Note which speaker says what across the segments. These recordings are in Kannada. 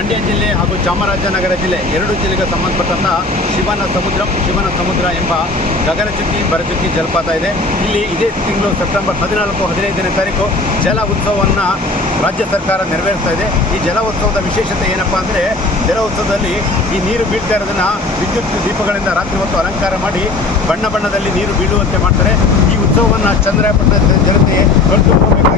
Speaker 1: ಮಂಡ್ಯ ಜಿಲ್ಲೆ ಹಾಗೂ ಚಾಮರಾಜನಗರ ಜಿಲ್ಲೆ ಎರಡು ಜಿಲ್ಲೆಗೆ ಸಂಬಂಧಪಟ್ಟಂತಹ ಶಿವನ ಸಮುದ್ರ ಶಿವನ ಸಮುದ್ರ ಎಂಬ ಗಗನಚುಕ್ಕಿ ಬರಚುಕ್ಕಿ ಜಲಪಾತ ಇದೆ. ಇಲ್ಲಿ ಇದೇ ತಿಂಗಳು ಸೆಪ್ಟೆಂಬರ್ ಹದಿನಾಲ್ಕು, ಹದಿನೈದನೇ ತಾರೀಕು ಜಲ ಉತ್ಸವವನ್ನು ರಾಜ್ಯ ಸರ್ಕಾರ ನೆರವೇರಿಸ್ತಾ ಇದೆ. ಈ ಜಲ ಉತ್ಸವದ ವಿಶೇಷತೆ ಏನಪ್ಪ ಅಂದರೆ, ಜಲ ಉತ್ಸವದಲ್ಲಿ ಈ ನೀರು ಬೀಳ್ತಾ ಇರೋದನ್ನು ವಿದ್ಯುತ್ ದೀಪಗಳಿಂದ ರಾತ್ರಿ ಹೊತ್ತು ಅಲಂಕಾರ ಮಾಡಿ ಬಣ್ಣ ಬಣ್ಣದಲ್ಲಿ ನೀರು ಬೀಳುವಂತೆ ಮಾಡ್ತಾರೆ. ಈ ಉತ್ಸವವನ್ನು ಚಂದ್ರಪಟ್ಟಣದ ಜನತೆ ಹೋಗಬೇಕಾಗಿ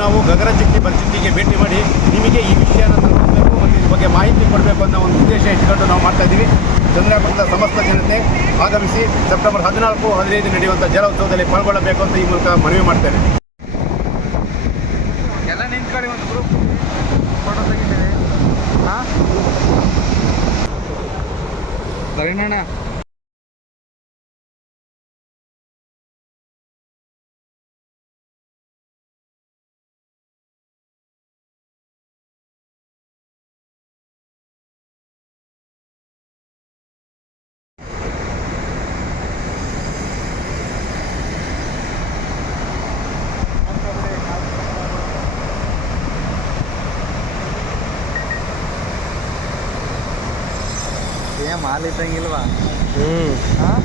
Speaker 1: ನಾವು ಗಗನಚುಕ್ಕಿ ಪರಿಸ್ಥಿತಿಗೆ ಭೇಟಿ ಮಾಡಿ ನಿಮಗೆ ಈ ವಿಷಯನ ತಿಳಿಸಬೇಕು ಮತ್ತು ಇದ್ರ ಬಗ್ಗೆ ಮಾಹಿತಿ ಕೊಡಬೇಕು ಅನ್ನೋ ಒಂದು ಉದ್ದೇಶ ಇಟ್ಕೊಂಡು ನಾವು ಮಾಡ್ತಾ ಇದ್ದೀವಿ. ಚಂದ್ರಾಪುರದ ಸಮಸ್ತ ಜನತೆ ಆಗಮಿಸಿ ಸೆಪ್ಟೆಂಬರ್ ಹದಿನಾಲ್ಕು, ಹದಿನೈದು ನಡೆಯುವಂಥ ಜಲ ಉತ್ಸವದಲ್ಲಿ ಪಾಲ್ಗೊಳ್ಳಬೇಕು ಅಂತ ಈ ಮೂಲಕ ಮನವಿ ಮಾಡ್ತೇನೆ.
Speaker 2: ಎಲ್ಲ ನಿಂತ್ಕೊಳ್ಳಿ ಒಂದು ಗ್ರೂಪ್ ಫೋಟೋ ಏನ್ ಮಾಲ್ ಇದ್ದಂಗಿಲ್ವಾ?
Speaker 3: ಹ್ಮ್.
Speaker 2: ಹಾಂ?